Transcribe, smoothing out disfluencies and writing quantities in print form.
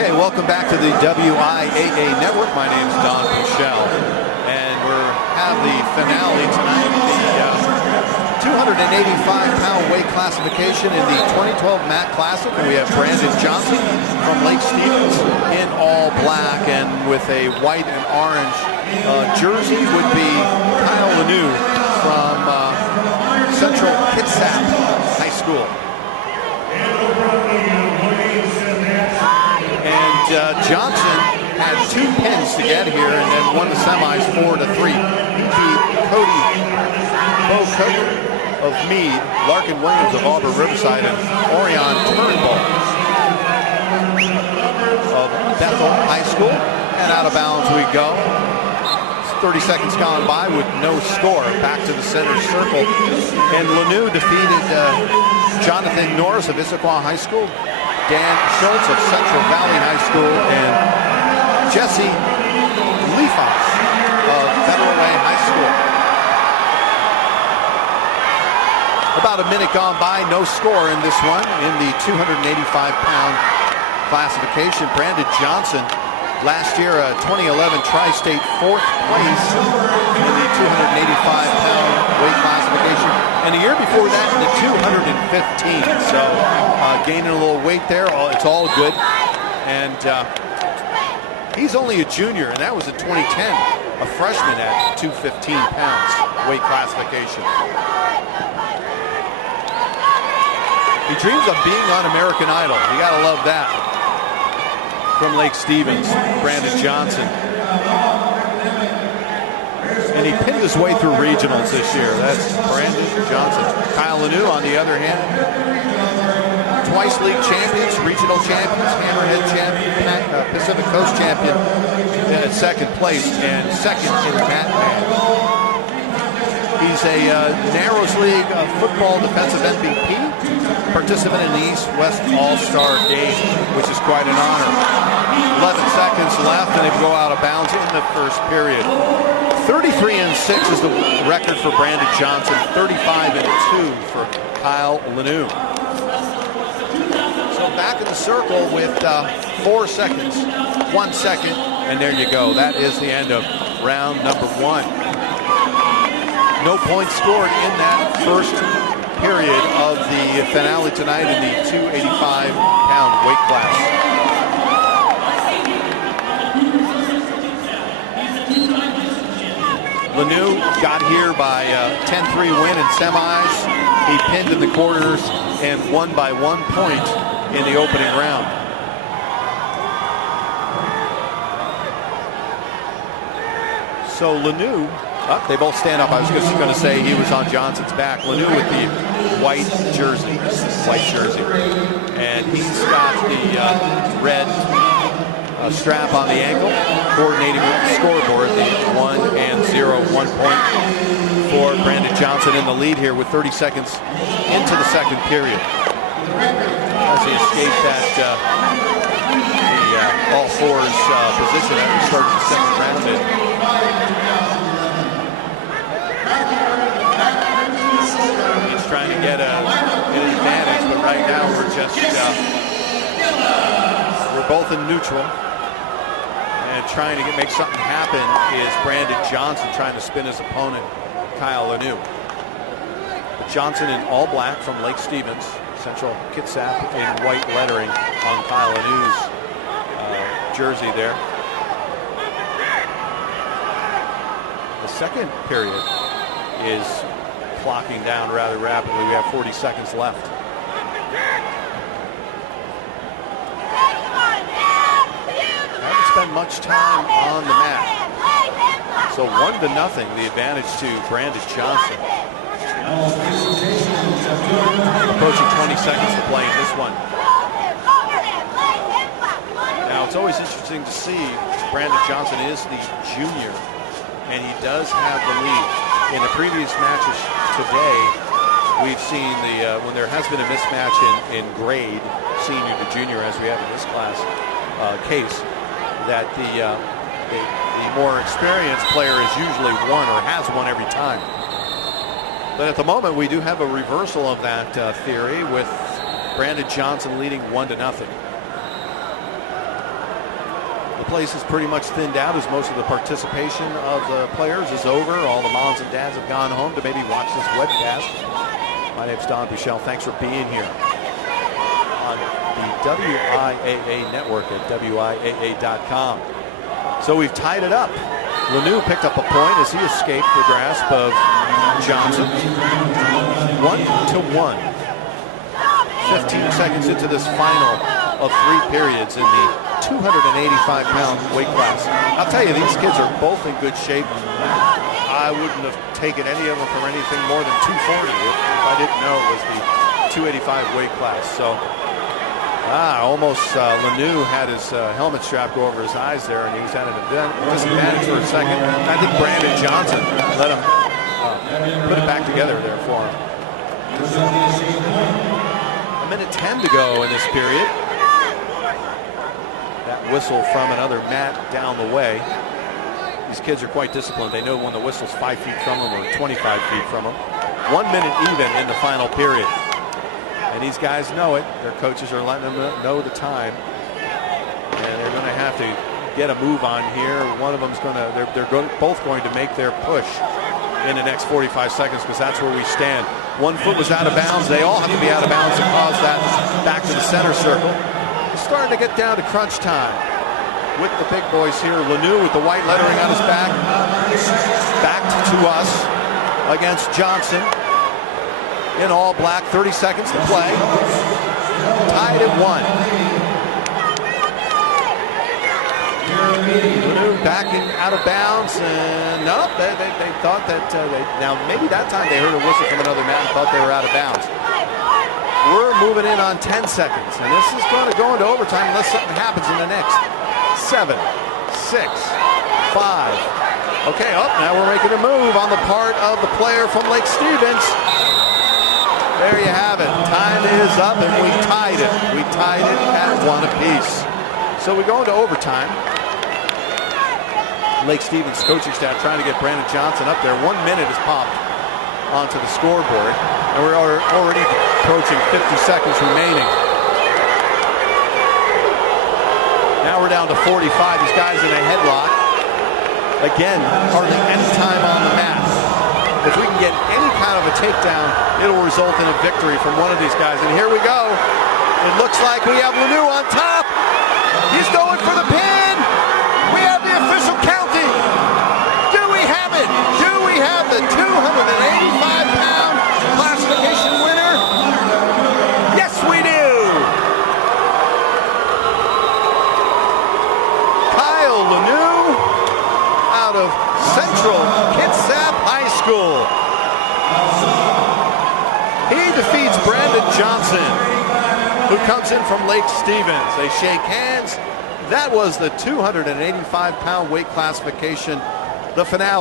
Okay, welcome back to the WIAA Network. My name is Don Michelle, and we have the finale tonight, the 285-pound weight classification in the 2012 MAC Classic. And we have Brandon Johnson from Lake Stevens in all black, and with a white and orange jersey would be Kyle Lanoue from Central Kitsap High School. Johnson had 2 pins to get here and then won the semis 4-3. He beat Bo Cook of Meade, Larkin Williams of Auburn Riverside, and Orion Turnbull of Bethel High School. And out of bounds we go. 30 seconds gone by with no score. Back to the center circle. And Lanoue defeated Jonathan Norris of Issaquah High School, Dan Schultz of Central Valley High School, and Jesse Leafos of Federal Way High School. About a minute gone by, no score in this one in the 285-pound classification. Brandon Johnson, last year, 2011 Tri-State 4th place in the 285-pound weight classification, and the year before that in the 215. So gaining a little weight there, it's all good. And he's only a junior, and that was in 2010, a freshman at 215 pounds weight classification. He dreams of being on American Idol. You gotta love that. From Lake Stevens, Brandon Johnson. And he pinned his way through regionals this year. That's Brandon Johnson. Kyle Lanoue, on the other hand, twice league champions, regional champions, Hammerhead champion, Pacific Coast champion at second place, and second in Batman. He's a Narrows League football defensive MVP, participant in the East-West All-Star Game, which is quite an honor. 11 seconds left, and they go out of bounds in the first period. 33-6 is the record for Brandon Johnson. 35-2 for Kyle Lanoue. So back in the circle with 4 seconds, 1 second, and there you go. That is the end of round number 1. No points scored in that first period of the finale tonight in the 285-pound weight class. Lanoue got here by a 10-3 win in semis. He pinned in the quarters and won by 1 point in the opening round. So Lanoue, they both stand up. I was just going to say he was on Johnson's back. Lanoue with the white jersey, and he's got the red strap on the ankle, coordinating with the scoreboard, the 1 and 0, 1 point for Brandon Johnson in the lead here with 30 seconds into the second period. As he escaped that the all-fours position as we started the second round. He's trying to get an advantage, but right now we're just we're both in neutral, and trying to make something happen is Brandon Johnson trying to spin his opponent, Kyle Lanoue. But Johnson in all black from Lake Stevens, Central Kitsap in white lettering on Kyle Lanoue's jersey there. The second period is clocking down rather rapidly. We have 40 seconds left. Haven't spent much time on the mat. So 1-0, the advantage to Brandon Johnson. Approaching 20 seconds to play in this one. Now it's always interesting to see Brandon Johnson is the junior, and he does have the lead. In the previous matches today, we've seen when there has been a mismatch in grade, senior to junior, as we have in this class case, that the more experienced player is usually won or has won every time. But at the moment, we do have a reversal of that theory with Brandon Johnson leading 1-0. The place is pretty much thinned out as most of the participation of the players is over. All the moms and dads have gone home to maybe watch this webcast. My name's Don Buchel. Thanks for being here on the WIAA network at WIAA.com. So we've tied it up. Lanoue picked up a point as he escaped the grasp of Johnson. 1-1. 15 seconds into this final of 3 periods in the 285-pound weight class. I'll tell you, these kids are both in good shape. I wouldn't have taken any of them for anything more than 240 if I didn't know it was the 285 weight class. So, almost Lanoue had his helmet strap go over his eyes there, and he was at a disadvantage for a second. I think Brandon Johnson let him put it back together there for him. 1:10 to go in this period. That whistle from another mat down the way. These kids are quite disciplined. They know when the whistle's 5 feet from them or 25 feet from them. 1 minute even in the final period. And these guys know it. Their coaches are letting them know the time. And they're going to have to get a move on here. One of them's going to, they're both going to make their push in the next 45 seconds because that's where we stand. 1 foot was out of bounds. They all have to be out of bounds to cause that back to the center circle. It's starting to get down to crunch time with the big boys here. Lanoue with the white lettering on his back. Back to us against Johnson in all black. 30 seconds to play. Tied at 1. Lanoue backing out of bounds, and no, they thought that now maybe that time they heard a whistle from another man and thought they were out of bounds. We're moving in on 10 seconds, and this is going to go into overtime unless something happens in the next 7, 6, 5. Okay, now we're making a move on the part of the player from Lake Stevens. There you have it. Time is up, and we tied it. We tied it at 1 apiece. So we go into overtime. Lake Stevens coaching staff trying to get Brandon Johnson up there. 1 minute has popped onto the scoreboard, and we're already approaching 50 seconds remaining. Now we're down to 45. These guys in a headlock. Again, hardly any time on the mat. If we can get any kind of a takedown, it'll result in a victory from one of these guys. And here we go. It looks like we have Lanoue on top. He's going for the pin. We have the official counting. Do we have it? Do we have the 285-pound classification winner? Yes, we do. Kyle Lanoue out of Central Kitsap High School. He defeats Brandon Johnson, who comes in from Lake Stevens. They shake hands. That was the 285-pound weight classification, the finale.